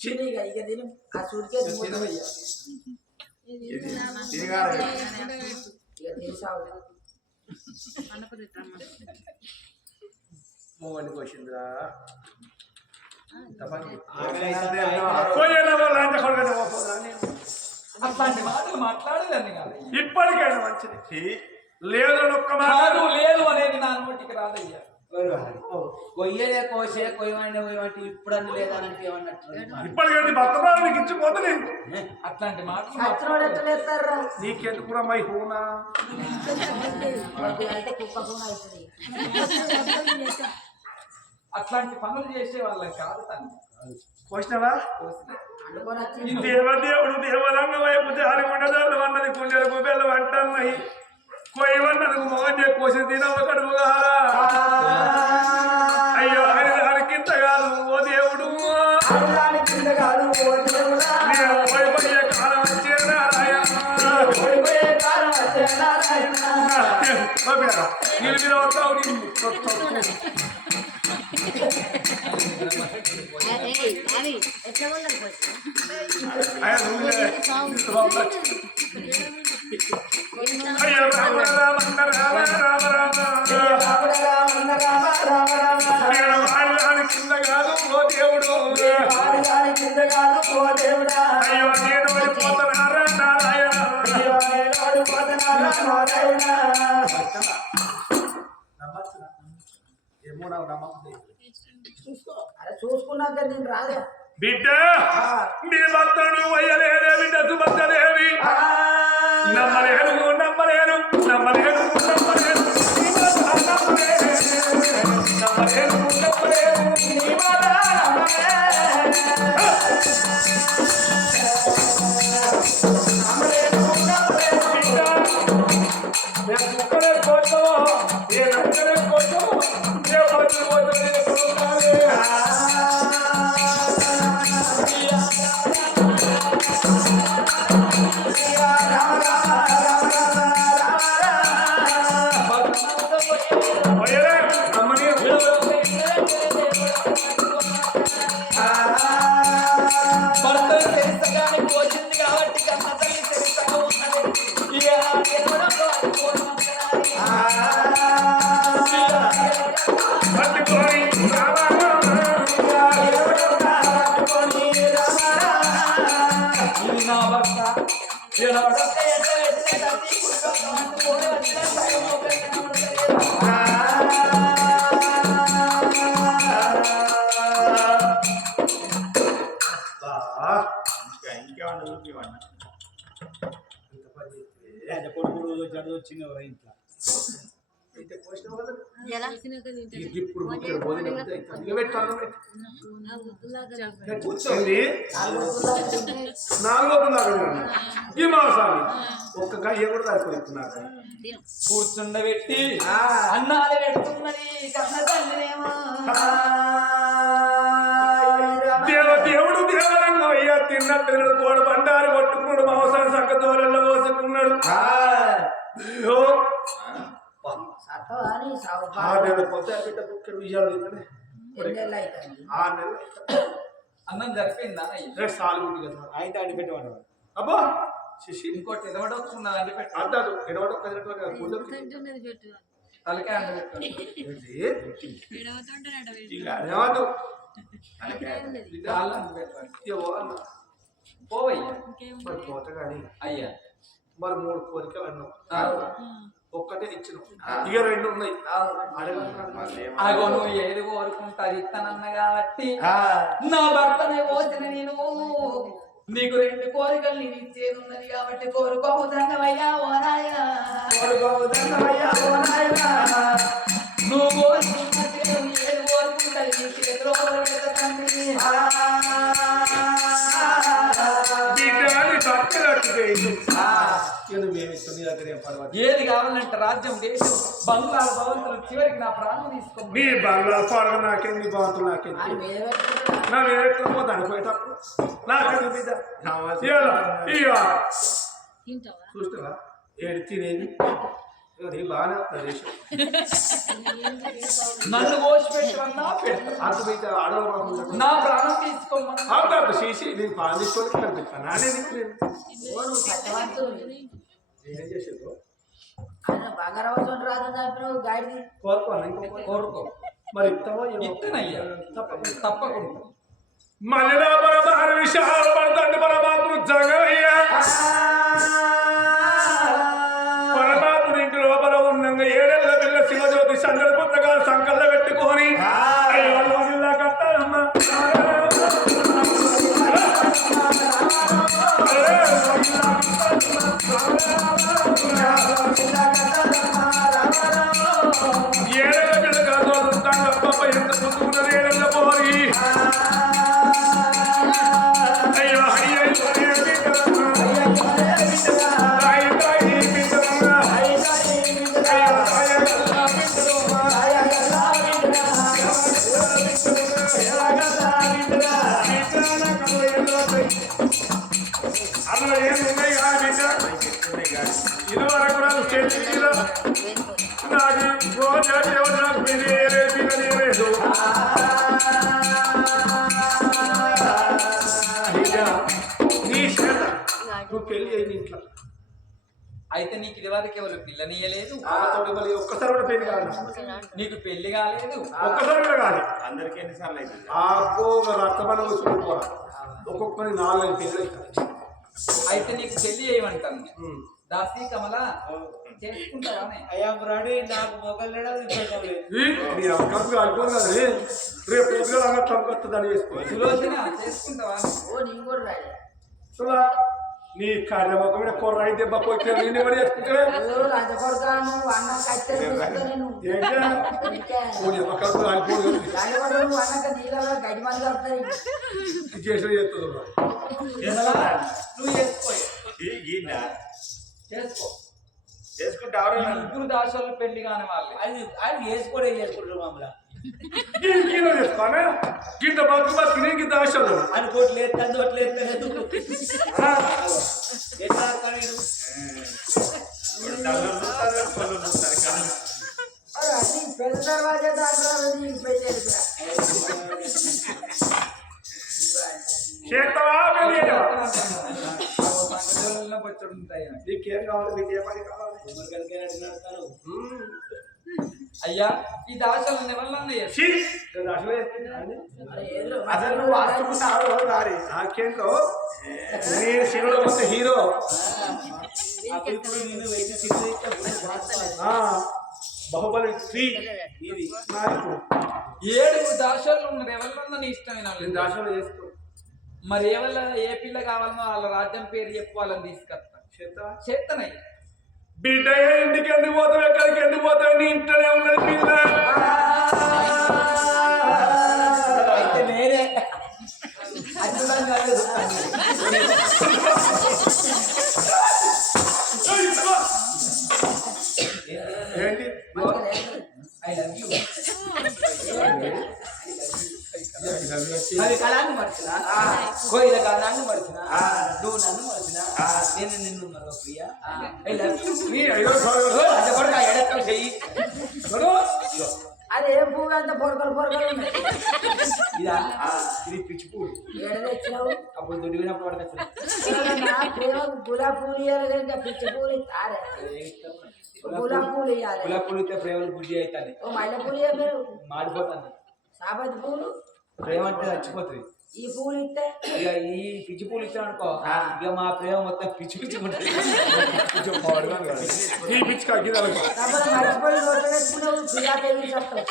చినిగా ఇక తిను ఆ సూడికే మోహన్ కోసిందిరా అట్లాంటి మాటలు మాట్లాడేదాన్ని కాదు. ఇప్పటికైనా మంచిది లేదు ఒక్క కాదు లేదు అనేది నా నోటికి రాదయ్యా. కొయ్యలే కోసే కొయ్యమంటే ఇప్పుడు అని లేదనంటే ఏమన్నట్టు ఇప్పటికంటే భర్తమాలు నీకు ఇచ్చిపోతే నేను అట్లాంటి మాటలు నీకెందుకురా మై హూనా అట్లాంటి పనులు చేసే వాళ్ళం కాదు తను. కోసినవా దేవదేవుడు దేవరంగ వైపు జాలిగుండదాలు అన్నది గుండెలకు బెల్లం అంటున్నాయి కొయ్యవన్నది మోహన్ కోసి తినవ కడుపుగా అయ్యో హరిదాని కింద కాదు ఓ దేవుడు నేను పోయిపోయే కాలం వచ్చేనా నిలిపిన వస్తావు అయ్యో రామ రామ రామ రామ నేను వాడిదాని కింద కాదు ఓ దేవుడు అయ్యో నేను ఓడిపోతున్నారా నారాయణ చూసుకున్నాక నేను రాదా బిడ్డ నీ భర్తను వయ్యలేదే బిడ్డ సుభద్రదేవి నమ్మలేను నమ్మలేను నమ్మలేను నమ్మలేను నమ్మలేను నమ్మలేను నీ మాట వచ్చినవరా ఇంట్లో ఇప్పుడు ఈ మాసాలు ఒక్క గయ్య కూడా దారిపోతున్నారు కూర్చుండబెట్టి అన్నాలు పెడుతున్నది దేవుడు దేవరంగం అయ్యా తిన్నట్టు కోడు బండారు కొట్టుకున్నాడు మాంసాన్ని సక్క తోలల్లో పోసుకున్నాడు అన్నం జరిపోయిందా అయితే అడి పెట్టేవాడు అబ్బా ఇంకోటి ఎదవడొక్కున్నది అంటే పెట్టు అంటారు తలకాయ అయ్యా మరి 3 కోరికలు అన్నావు ఒక్కటే ఇచ్చినావు ఇక 2 ఉన్నాయి అగో నువ్వు ఏది కోరుకుంటా ఇస్తానన్న కాబట్టి నా భర్తనే పోసిన నేను నీకు 2 కోరికలు నేను ఇచ్చేది ఉన్నది కాబట్టి కోరుకోవద్దన్నవయ్యా ఓ నాయనా నువ్వు కోరుకుంటే ఏది కోరుకుంటా నీ చేతిలో తండ్రి ఏది కావాలంటే రాజ్యం దేశం బంగ్లాల భవంతులు చివరికి నా ప్రాణం తీసుకో నీ బంగ్లా పాడగా నాకేంది భవంతులు నాకేంది నా వేరేకపోతే అనుకోయేటప్పుడు నాకేంది బిడ్డ చూస్తావా ఏడు తినేది అది బాగానే వస్తుంది దేశం. నన్ను కోసి పెట్టమన్నా పెడతా. అర్థమైతే ఆడవాళ్ళు నా ప్రాణం తీసుకోమన్నా అవుతాడు చేసి నేను పాలు తీసుకోవాలి కనిపిస్తాను నానే ఓ నువ్వు సత్యవంతుడు. ఏం చేసేదో ఆయన బంగారవసం రాదు చెప్పినావు గాడిది. కోరుకోవాలి ఇంకో కోరుకో. మరి ఇస్తావో ఇత్తనయ్యా తప్పకుండా. మళ్ళీ పరమారు విషయాలు పడతండి పరమాత్మ జగయ్యా పరమాత్ముడి ఇంటి లోపల ఉన్నంగా ఏడేళ్ల పిల్ల శివజ్యోతి సంగతి పుస్తకాలు సంకల్లో పెట్టుకొని అయ్యో జిల్లా కట్టాలమ్మా ఏడేళ్ల పిల్ల కాదు తప్ప ఎంత పుట్టుకున్నది ఏడేళ్ల పోరి అయ్యో అయ్యో అందులో ఏమున్నాయి బిడ్డ ఇది వరకు నాకు చేతిలో నాకు రోజు నాకు లేదు నీ చేత నువ్వు పెళ్లి అయింది ఇంట్లో అయితే నీకు ఇది వరకు ఎవరు పిల్లనియలేదు, ఆమెతోటి మళ్ళీ ఒక్కసారి కూడా పెళ్లి కాదు నీకు పెళ్లి కాలేదు. ఒక్కసారి కూడా కాదు. అందరికి ఎన్నిసార్లు అయితే ఒక రక్తమనం చూసుకోవాలి ఒక్కొక్కరి 4-5 పెళ్లి అవుతాయి. అయితే నీకు పెళ్లి చేయమంటాను. దాసి కమల చేసుకుంటావానే? అయ్యా రెడీ నాకు మొగలు నీ అవకాశం అయిపోదు కదా రేపు పొద్దుగా అన్నట్టు అనుకొస్తుందని చేసుకోవాలి. సులోచన చేసుకుంటావా? ఓ నీకు కూడా రాలే. సులా నీ కార్యముఖమైన కొర్రాయి దెబ్బ పోయి నేను ఎవరు చేసుకుంటావే లంచ కొడతాను అన్నం కట్టెలు నేను కడుపు ఆగిపోదు నువ్వు అన్నాక నీళ్ళలో గడ్డి మంది కలుపుతాయి. చేసిన చేస్తుంది నువ్వు చేసుకో చేసుకుంటే ముగ్గురు దాసోళ్ళు పెళ్లి కాని వాళ్ళే. ఆయన చేసుకోవడం చేసుకుంటారు మమ్మల్ని చేసుకోనా గింత బతుకు బతుకు నేను గింత ఆశలు అనుకోవట్లేదు తందోట్లేదు ఎట్లా పెద్ద దర్వాజా దాని పెట్టేది చేస్తావా పెళ్లి సంగతుల్లో బొచ్చెడు ఉంటాయి. నీకేం కావాలి మీకు ఏ పని కావాలి అయ్యా ఈ దాసోళ్ళని ఎవరన్నా అసలు నువ్వు ఆడుకుంటావు దారి నాకేంటో నేను సినిమాలో వస్తే హీరో బాహుబలి 3 నాయకుడు 7 దాసోళ్ళు ఉన్నారు. ఎవరన్నా నీ ఇష్టమైన నేను దాశలో చేసుకో మరి ఎవరి ఏ పిల్ల కావాలనో వాళ్ళ రాజ్యం పేరు చెప్పు, వాళ్ళని తీసుకొస్తా. చేస్తానయ్యా. బిడ్డ ఇంటికి ఎందుకు పోతావు ఎక్కడికి ఎందుకు పోతావు నీ ఇంట్లోనే ఉన్నది పిల్ల అయితే నేనే ఏంటి ఐ లవ్ యూ. అది కళాన్ని మర్చినా కోయిల కాలాన్ని మర్చినా నువ్వు నన్ను మర్చినా నేను నిన్ను మరో ప్రియ ఐ లవ్ యూ. చెయ్యి అది ఏం పువ్వు అంత పొరకలు పొరకలు ఉన్నాయి. ఇదా ఇది పిచ్చి పూలు ఏడ తెచ్చినావు? అప్పుడు దొడిగినప్పుడు పడక గులాబీ పూలు ఇవ్వాలి ఇంకా పిచ్చి పూలు ఇస్తారే. గులాబీ పూలు ఇవ్వాలి. గులాబీ పూలు ఇస్తే ప్రేమలు బుద్ధి అవుతాయి. ఓ మల్లె పూలు ఇవ్వరు, మాడిపోతుంది సాబతి పూలు. ప్రేమ అంటే చచ్చిపోతుంది. ఈ పూలు ఇస్తే ఇక ఈ పిచ్చి పూలు ఇచ్చాను అనుకో ఇక మా ప్రేమ మొత్తం పిచ్చి పిచ్చి ఉంటుంది. ఈ పిచ్చి కాకి మర్చిపోయి రోడ్డు తెచ్చుకున్నావు పిల్లా తెలివి చెప్తావు.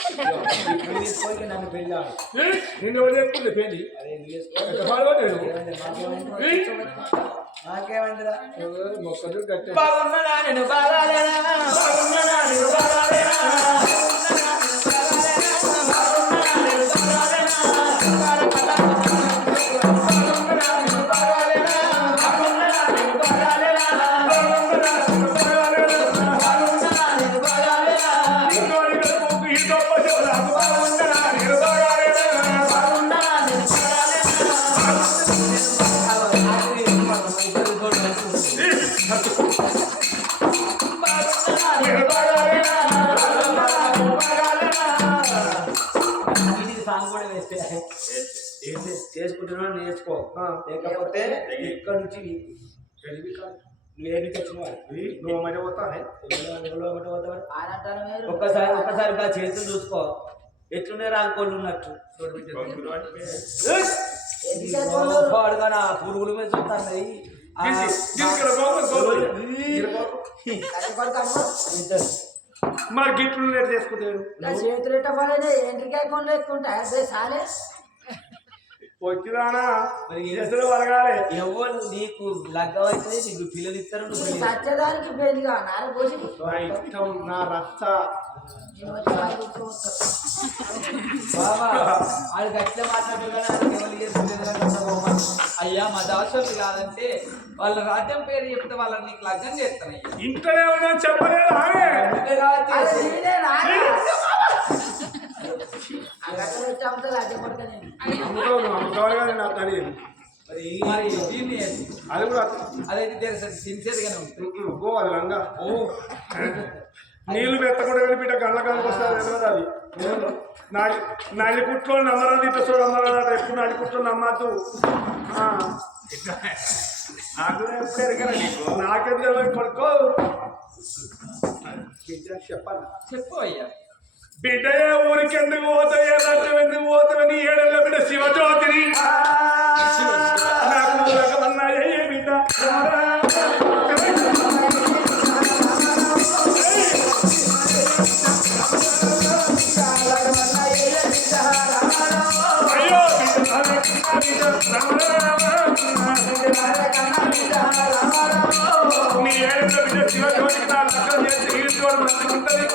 తీసుకొని నన్ను పెళ్ళి నేను ఎవరు చెప్పుకుంటే పెళ్ళి నాకేమైందిరా? మొక్కలు గట్టి బాగున్నానా నేను బాగాలేనా? బాగున్నానా నేను బాగాలేనా? Everybody తెచ్చుకో లేకపోతే ఇక్కడ నుంచి నువ్వేమి తెచ్చిన మరి పోతానే ఒక్కసారి చేతులు చూసుకో ఎట్లుండే రానుకోళ్ళు ఉన్నట్టు పాడుగా నా పురుగుల మీద చూస్తాయి మరి గిట్లు లేట్ చేసుకుంటాడు చేతులు ఎట్ట పడేది ఎంట్రికాయ కొండ ఎక్కుంటాయి సాలే వచ్చిరానా మరి చేతులు వరగాలి ఎవరు నీకు లగ్గం అయితే నీకు పిల్లలు ఇస్తారు నువ్వు సత్యదానికి పెళ్లి కావాలి పోసి నా ఇష్టం నా రచ్చ బాబా వాడికి అట్లే మాట్లాడుతున్నా అయ్యా మా దాసోళ్ళు కాదంటే వాళ్ళ రాజ్యం పేరు చెప్తే వాళ్ళని నీకు లగ్గం చేస్తానయ్యా ఇంట్లోనే ఉన్నా చెప్పలేదు నా తల్లి మరి దీన్ని అది కూడా అదైతే తెలుసు సిన్సియర్ గానే ఉంటుంది గో అది లంగా నీళ్లు మెత్తకుండా వెళ్ళిపిట్ట గండ్ల కానికి వస్తుంది అది నల్లి కుట్లో నమ్మరాదు ఇట్లా చూడ నమ్మరాదు ఎప్పుడు నల్లి కుట్లో నమ్మద్దు నాకు ఎప్పుడు ఎరగరా నీకు నాకెందుకు కొడుకో చెప్పాలి చెప్పు అయ్యా బిడ్డయే ఊరికెందుకు పోతావు ఏ రాజ్యం ఎందుకు పోతావని ఏడెళ్ళ బిడ్డ శివజ్యోతిని నాకు రకమన్నాయే బిడ్డ అయ్యో నీ ఏడెళ్ళ బిడ్డ శివజ్యోతికి నా లక్షణం చేసి ఈడ్చుకోవడం మంచిగుంటది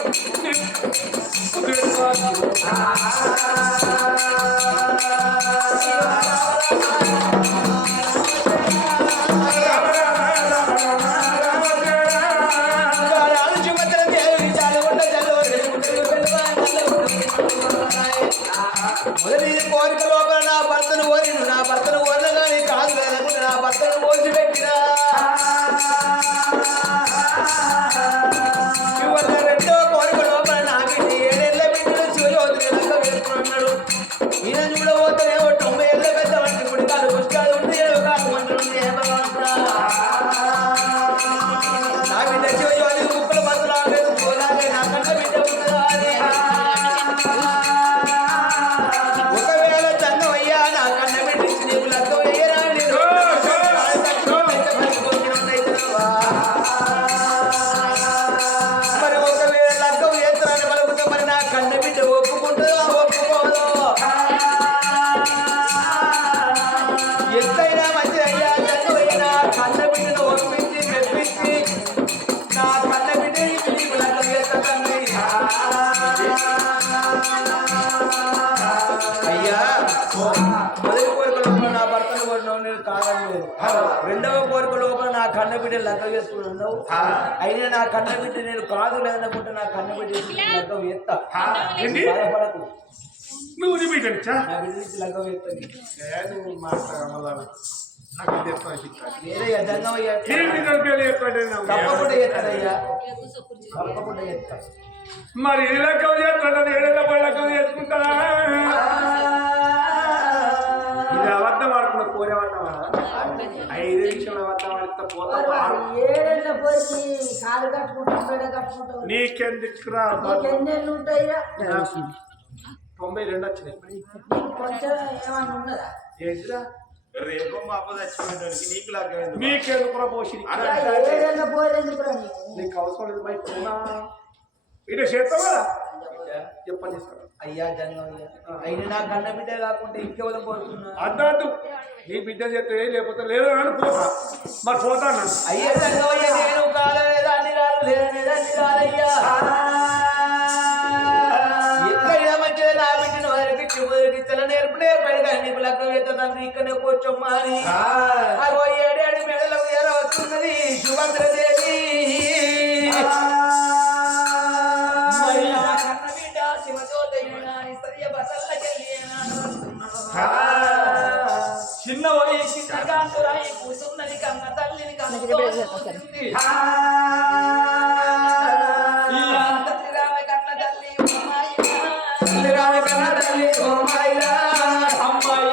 మొదటి కోరిక లోపల నా భర్తను ఓరిను నా భర్తను ఓరిన కానీ కాదు అనుకుంటే నా భర్తను ఓసి పెట్టినా రెండో కోరిక లోపల నా బిడ్డ 7 ఏళ్ల బిడ్డను శివజ్యోతి లెక్క వేసుకున్నాడు ఈయన చూడబోతేనేమో 90 ఏళ్ల పెద్ద వంటి గుడికాలు పుష్కాలు ఉంటే కాదు అంటుండే నా బిడ్డ శివజ్యోతి ముక్కలు బతులు ఆగలేదు పోలాగే నా కన్న బిడ్డ ఉన్నదా అని ఒకవేళ తన్నవయ్యా నా కన్న బిడ్డ నీకు లగ్గం వేయరా మరి ఒకవేళ లగ్గం వేస్తారని పలుకుతా మరి నా కన్న బిడ్డ ఒప్పుకుంటుందో ఒప్పుకోదో ఎంతైనా మంచి అయ్యా తన్నవయ్యా కన్న బిడ్డను ఒప్పించి మెప్పించి నా కన్న బిడ్డ నీకు లగ్గం వేస్తాను అయ్యా మొదటి కోరిక లోపల నా భర్తను కొన్నావు నేను కాదని రెండవ కోరిక లోపల నా కన్న బిడ్డ లగ్గ వేసుకుని ఉన్నావు అయినా నా కన్న బిడ్డ నేను కాదు లేదనుకుంటే నా కన్న బిడ్డ లగ్గ వేస్తా బాధపడకు నువ్వు నీ బిడ్డ నా బిడ్డ లగ్గ వేస్తుంది నువ్వు మాట్లాడ ఏదయ్యా దంగమయ్యా తప్పకుండా చేస్తానయ్యా తప్పకుండా చేస్తా మరి ఇది లెక్కలు చేస్తాడు 7 ఏళ్ల పోయి లెక్కలు చేసుకుంటారా ఇది అబద్ధం ఆడుకున్న కోరేవన్నమా 5 నిమిషాలు అబద్ధం ఆడితే పోతా 7 ఏళ్ళ పోయి కాలు కట్టుకుంటాం బెడ కట్టుకుంటాం నీకెందుకురా ఎన్నేళ్ళు ఉంటాయిరా 92 వచ్చినాయి కొంచెం ఏమన్నా ఉన్నదా ఏంటిరా రేపు మా అప్ప చచ్చిపోయేటానికి నీకు లాగా మీకెందుకురా పోసి 7 ఏళ్ళ పోయేందుకురా నీకు అవసరం లేదు మరి పోనా ఇదే చేస్తావు కదా చెప్పని చేస్తాను అయ్యా జంగమయ్యా అయినా నా కన్న బిడ్డ కాకుండా ఇంకెవరం కోరుతున్నా అన్నట్టు నీ బిడ్డ చేస్తే లేకపోతే లేదు అని పోతా మరి పోతాను అయ్యా జంగమయ్య నేను కాలలేదా అన్ని రాదు లేదనేదా అన్ని రాదయ్యా ఎక్కడైనా మంచిగా నా బిడ్డను వదిలిపించల నేర్పడి కానీ నీకు లగ్గం వేస్తాను ఇక్కడనే కూర్చోమ్మా అని 7 ఏడు మెడల ఉయ్యాల వస్తున్నది శుభద్రదేవి చిన్న వయసు కాంతురాయి కూతున్నది కన్న తల్లిని కనుగోలుతుంది కన్న తల్లి అమ్మాయి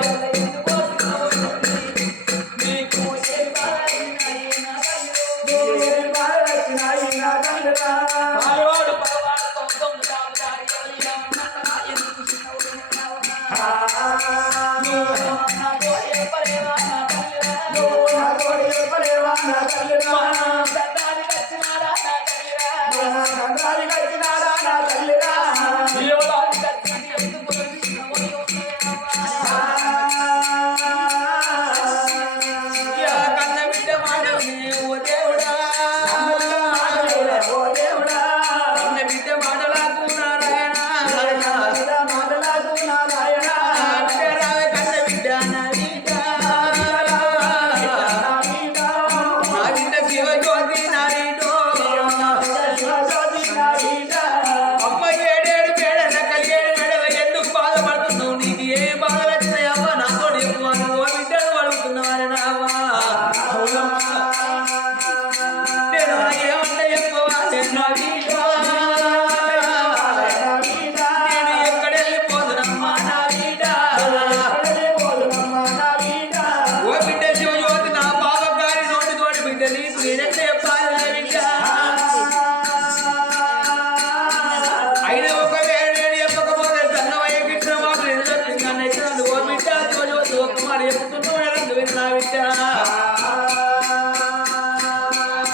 నా బిడ్డ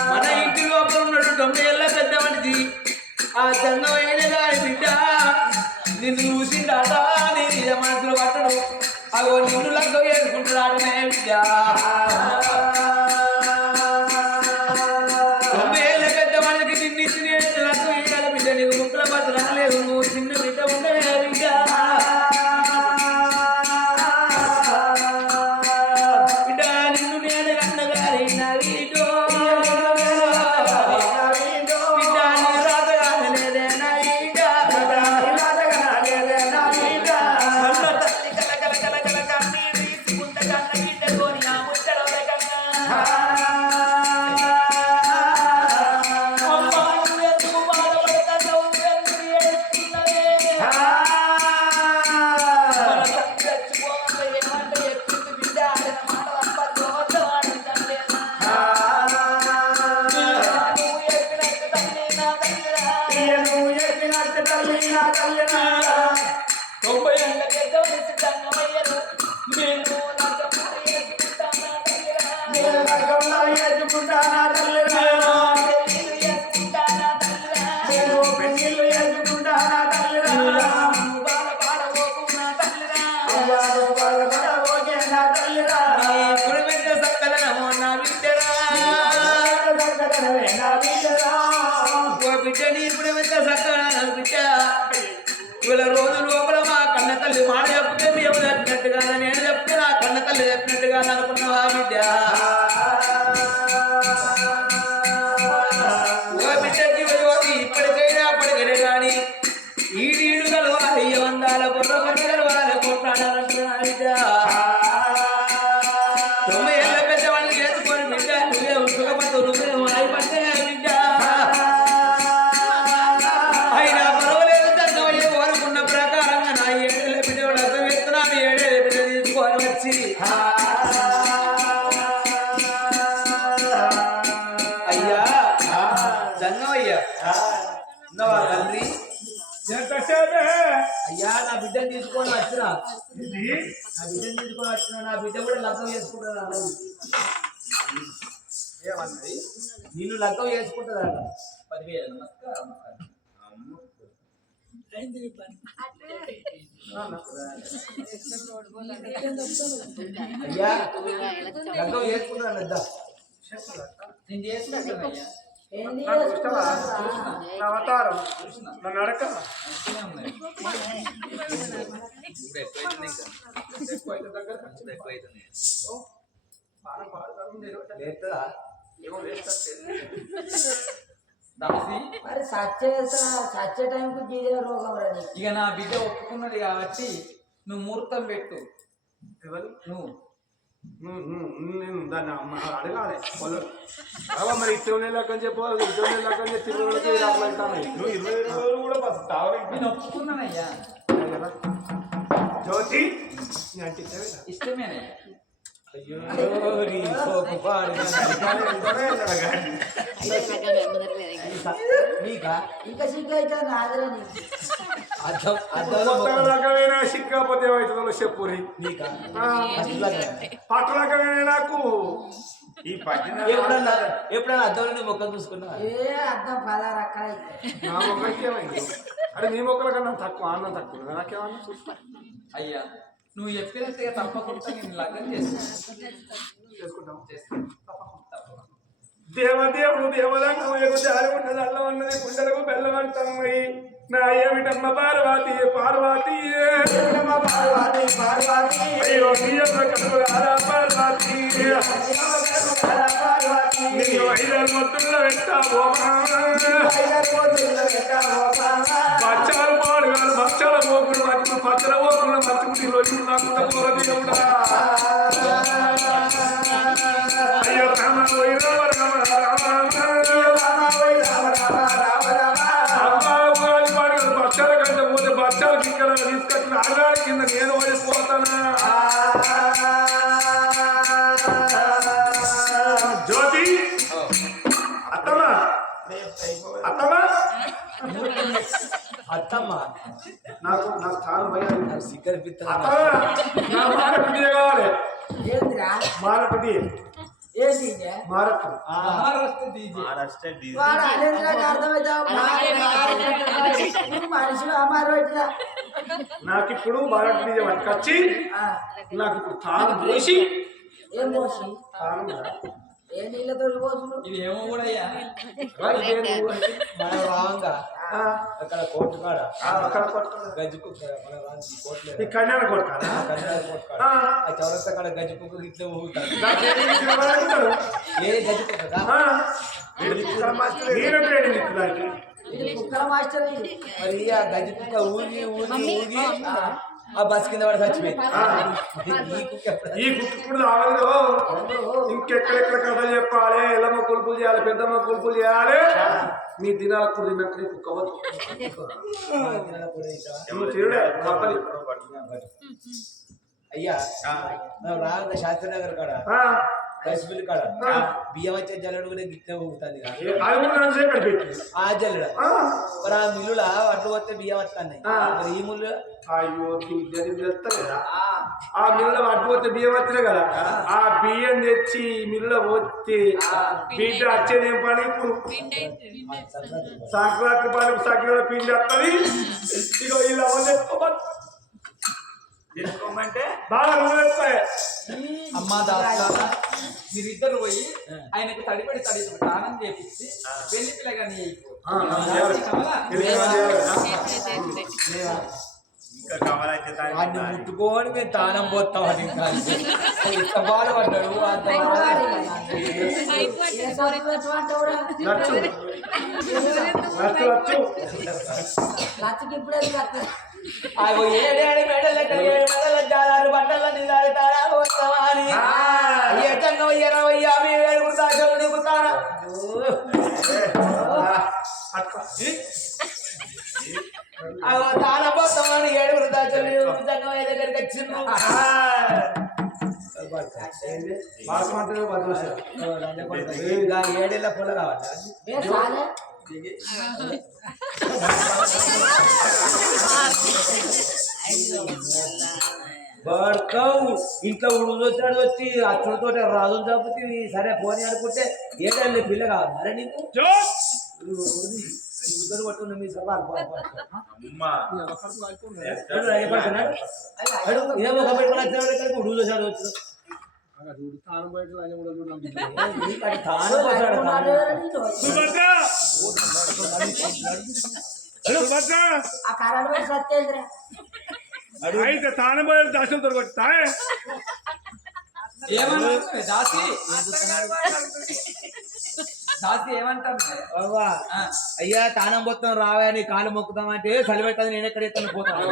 మన ఇంటి లోపల ఉన్నట్టు 90 ఏళ్ళ పెద్ద మనిషి ఆ జంగమైన గారి బిడ్డ నిన్ను చూసిండాట నేను మనసులో పట్టడు అగో నిన్ను లగ్గ వేసుకుంటున్నాడు నే బిడ్డ 90 ఏళ్ళ పెద్ద మనిషికి నిన్ను ఇచ్చిన లగ్గ వేయాలి బిడ్డ నీకు ముక్కల పత్రం లేదు నువ్వు చిన్న బిడ్డ ఉండే బిడ్డ ఇవాళ రోజు లోపల మా కన్న తల్లి మాట చెప్తే మేము చెప్పినట్టుగా నేను చెప్తే నా కన్న తల్లి చెప్పినట్టుగా అనుకున్నావా బిడ్డ బిడ్డకి ఇప్పటికైనా అప్పటికైనా కానీ ఈ నీడు కలవాలి అయ్య వందాల బుర్ర బుర్ర కలవాలి కొట్లాడాలంటున్నా బిడ్డ 90 ఏళ్ళ పెద్దవాళ్ళు చేసుకొని బిడ్డ నువ్వే సుఖపడతావు నువ్వే అయిపోతే బిడ్డ అయినా పర్వాలేదు తగ్గవయ్య కోరుకున్న ప్రకారంగా నా 7 ఏళ్ళ బిడ్డ అర్థం వేస్తున్నాను 7 ఏళ్ళ బిడ్డ తీసుకొని వచ్చి అయ్యా జంగమయ్యా ఉన్నావా తండ్రి అయ్యా నా బిడ్డను తీసుకొని వచ్చినా నా బిడ్డ కూడా లగ్గం చేసుకుంటుందా నిన్ను లగ్గం చేసుకుంటుందా 10,000 నమస్కారం అయ్యా లగ్గం చేసుకుంటున్నా పెద్ద నేను చేసుకుంటానయ్యా అవతారం నన్ను అడక మరి సచ్చే టైంకు జీరే రోగం రా నీకు. ఇక నా బిడ్డ ఒప్పుకున్నది కాబట్టి నువ్వు ముహూర్తం పెట్టు నువ్వు నేను దాన్ని అడగాలి మరి 20 లెక్కని చెప్పాలి 20 లెక్కని చెప్పి నువ్వు 20 రోజులు కూడా బతావు నేను ఒప్పుకున్నానయ్యా జ్యోతి ఇష్టమేనయ్యా ఇంకా సిగ్గు అయితే నాదరే రకమైన సిక్కాపోతే ఏమవుతుందో చెప్పురి పట్టు రకమైన నాకు ఈ పట్టిన ఎప్పుడైనా అద్దంలో మొక్క చూసుకున్నా అర్థం 16 అక్కడ నా మొక్కకి ఏమైంది అరే నీ మొక్కల కన్నా తక్కువ అన్నం తక్కువ నాకేమన్నా చూస్తా అయ్యా నువ్వు చెప్పినట్టుగా తప్పకుండా నేను లగ్నం చేసుకుంటాం దేవదేవుడు దేవదంగమయ్యకు దారి ఉన్నది అల్లం అన్నది గుండెలకు బెల్లం అంటామయ్యి నా ఏమిటమ్మ పార్వతి పార్వతి అయ్యో నీయమ్మ కడుపు కాదా పార్వతి నిన్ను 5 మొత్తంలో పెట్టావో బచ్చాలు పాడు కాదు బచ్చాల పోకుడు మర్చిపోయి పచ్చల పోకుడు మర్చిపోయి రోజు నాకుండా పోర దేవుడా అయ్యో రామ రామ బచ్చాల కంటే పోతే బచ్చాలు ఇక్కడ తీసుకొచ్చిన ఆగాడి కింద నేను ఓడిపోతానా జ్యోతి అత్తమ్మా అత్తమ్మా అత్తమ్మ నాకు చాలా భయం సిగ్గర్ పిత్త అత్తమ్మా నా మాట బిడ్డ కావాలి ఏందిరా మారపు డీజే ఏంటి ఇది? మారపు మహారాష్ట్ర డీజే మహారాష్ట్ర డీజిల్ వాడు అనేది నాకు అర్థమవుతావు మనుషులు అమ్మారు వచ్చినా నాకు ఇప్పుడు మారపు డీజే పట్టుకొచ్చి నాకు ఇప్పుడు తాను పోసి ఏం పోసి తాను ఏ నీళ్ళతో పోసులు ఇది ఏమో కూడా అయ్యా మనం రాంగా అక్కడ కోర్టు కాడ అక్కడ కొట్టాలి గజ్జి కుక్క మన రాంగి కోర్టు ఈ కన్యాల కొట్టాలా కన్యాల కోర్టు కాడ ఆ చౌరస్తా కాడ గజ్జి కుక్క ఇట్లా ఊగుతాడు ఏ గజ్జి కుక్క నేను ట్రైనింగ్ ఇస్తున్నాను ఇది కుక్కల మాస్టర్ ఇది. మరి ఆ గజ్జి కుక్క ఊగి ఊగి ఊగి ఆ బస్ కింద పడి చచ్చిపోయింది ఈ కుక్క ఎప్పుడు ఈ కుక్క ఇప్పుడు రావాలి ఇంకెక్కడెక్కడ కథలు చెప్పాలి ఎల్లమ్మ కొలుపులు చేయాలి పెద్దమ్మ కొలుపులు చేయాలి మీ దినాలకు కూడా తిన్నట్టు నీ కుక్క వద్దు నువ్వు తిరుడే తప్పని అయ్యా మనం రాగా శాస్త్రనగర్ కాడ కసిపిల్లి కాడ బియ్యం వచ్చే జల్లడు కూడా గిట్టే ఊగుతుంది అది కూడా నన్ను సేపు పెట్టి ఆ జల్లడ మరి ఆ మిల్లుల అట్లు వస్తే బియ్యం వస్తున్నాయి మరి ఈ ముళ్ళు అయ్యో తెలుస్తలేదా ఆ మిల్లులో అడ్డుపోతే బియ్యం వచ్చినాయి కదా ఆ బియ్యం తెచ్చి మిల్లులో పోతే బిడ్డ వచ్చేది ఏం పని ఇప్పుడు సంక్రాంతి పని సగ్గుల పిండి వస్తుంది ఇగో ఇలా తీసుకోమంటే బాగా నూనె అమ్మా దాస్తా మీరిద్దరు పోయి ఆయనకు తడిపడి స్నానం చేపించి పెళ్లి పిల్లగాని ఇంకా కావాలైతే వాడిని ముట్టుకొని మేము తానం పోతాం అని ఇంత బాధపడ్డాడు ఏ చదువు పెట్టమంటావురా? లచ్చకి ఇప్పుడే లచ్చ ఏడేడు మెడలు 7 మెడల జాలారు బట్టల నిలాడి తాళాలు వస్తావా అని ఏ చంగం 20 50 ఏడుగురు దాచాలు నీకు తానా తాళం పోతామని 7 దాచాలు చంగం దగ్గరికి వచ్చిండ్రు ఏడేళ్ళ పొల కావాలి పడతావు ఇంట్లో ఉడుదొచ్చాడు వచ్చి అచ్చులతో రాజు చంపుతీ సరే పోనీ అనుకుంటే ఏడాది పిల్ల కావాలి అరే నీకు ఉద్దరు పట్టుకున్న మీ సభ ఏమో కాబట్టి ఉడుదొచ్చాడు వచ్చి ఆ కరెంట్ పోయి సత్యేంద్ర అయితే తాను పోయి దర్శనం దొరకొట్టా ఏమంటుంది దాసి దాసి ఏమంటాను అయ్యా తానం మొత్తం రావా నీ కాలు మొక్కుతామంటే చలిపెట్టదు నేను ఎక్కడ ఎత్తాను పోతాను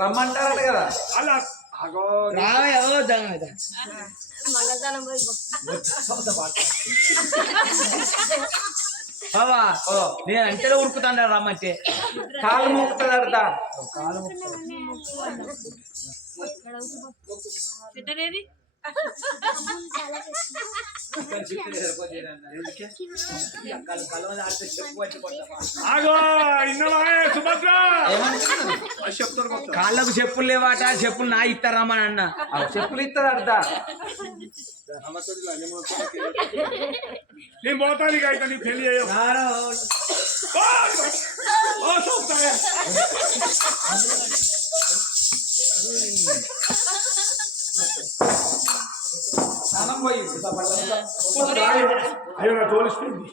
రమ్మంటారట కదా అలా రావే బావా నేను అంటేనే ఉరుకుతాను రమ్మంటే కాలు మొక్కుతాడట కాలు పెట్టలేదు కాళ్ళకు చెప్పులు లేవాట చెప్పులు నా ఇస్తారమ్మని అన్న చెప్పులు ఇస్తాడట నేను పోతానికి అయితే నీకు పెళ్లి చేయవు స్నానం పోయి అయ్యో నా తోలిస్తుంది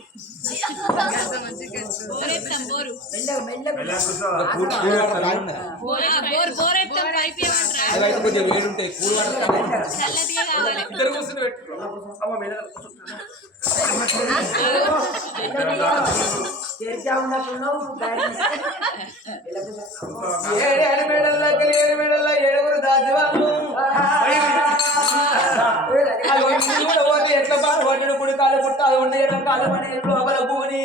అవైతే కొంచెం వేడుంటాయి కూల్ ఇద్దరు కూర్చుని పెట్టు ఏడు మెడల్లోకి 7 మెడల్లో 7 దాచివాళ్ళు పోతే ఎట్లా బాగా పడ్డాడు కుడి కాలు పుట్ట అది ఉండే ఎట్లా కాలు పడి ఎట్లు అబల భూమిని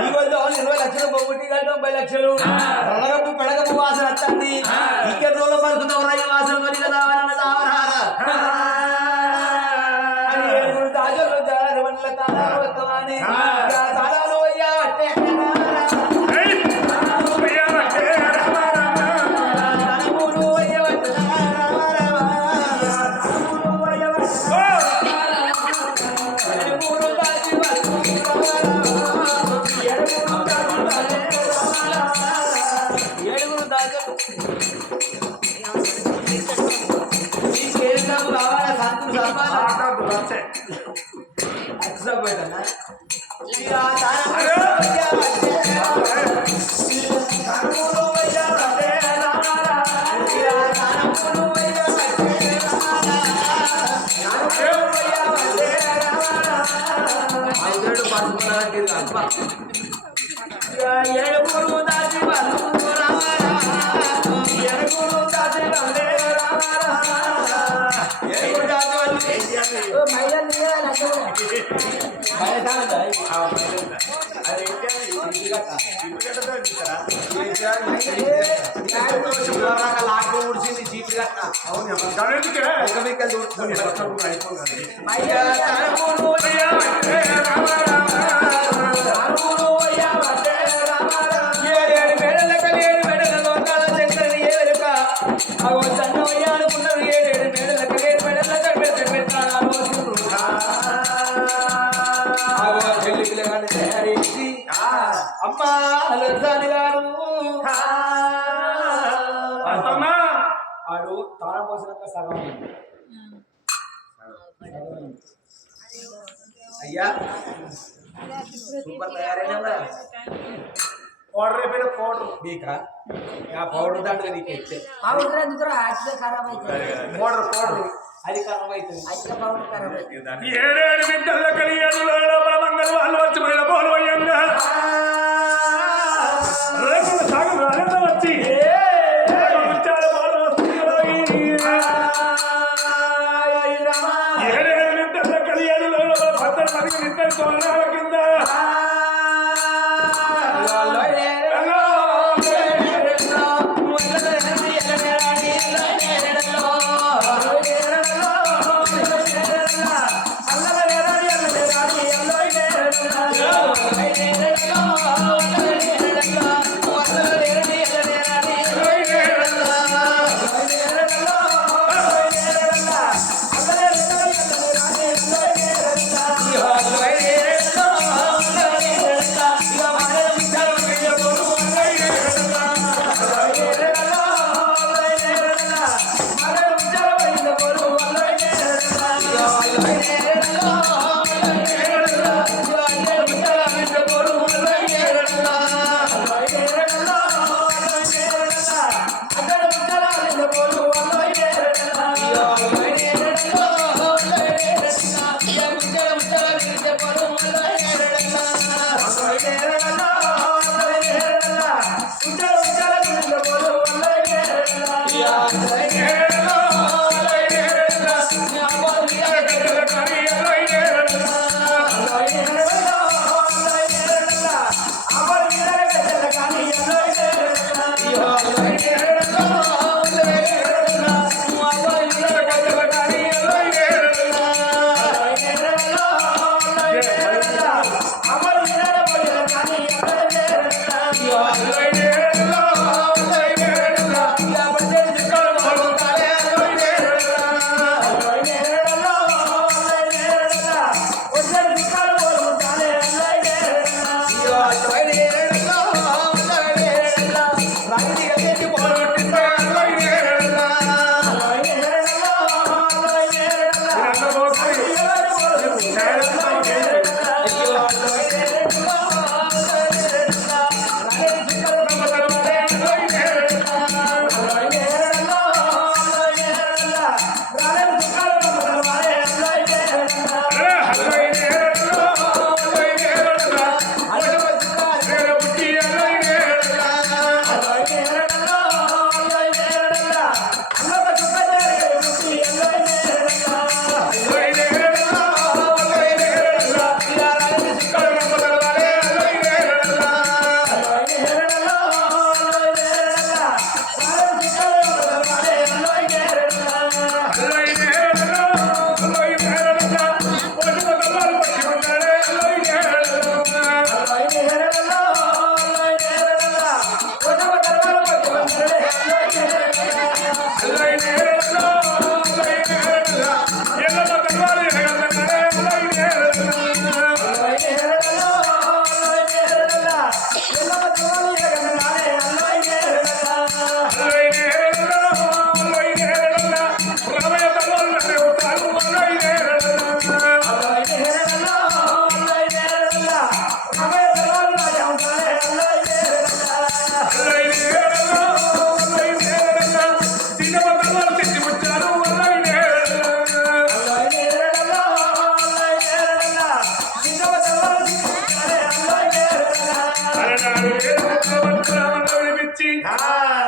ఈ వల్ల 20 లక్షలు బొమ్మిటి 90 లక్షలు రొల్లగప్పు పెడగప్పు వాసన వస్తుంది ఇక్కడ రోజులు పడుతున్నావు రాయి వాసన మరి కదా అని 7 దాజలు దారు వల్ల తాళాలు వస్తామని తాళాలు అయ్యా ఏడుగురు దాటి బంధువు రామారా ఏడుగురు దాటి బంధే రామారా ఏడుగురు దాటి ఓ మహిళలు నీవే లగ్గం లాక్ ఊడిచింది చీట్లు కట్ట అవును అమ్మా లజ్జాని గారు ఆడు తాళం పోసినాక సగం అయ్యా సూపర్ తయారైనా పౌడర్ అయిపోయిన పౌడర్ నీకా ఆ పౌడర్ దాంట్లో నీకు ఇచ్చే పౌడర్ ఎందుకురా ఆచిగా ఖరాబ్ అవుతుంది పౌడర్ అది ఖరాబ్ అవుతుంది ఆచిగా పౌడర్ ఖరాబ్ అవుతుంది ఏడేడు బిడ్డల కలియాడు లోపల మంగళ వాళ్ళు వచ్చి మన పోలవయ్యంగా రేపు సాగు రాలేదా వచ్చి ఏడేడు బిడ్డల కలియాడు లోపల 10 మంది నిద్ర తోరణాల కింద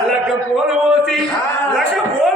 లక్క పోలు పోసి లక్క పోలు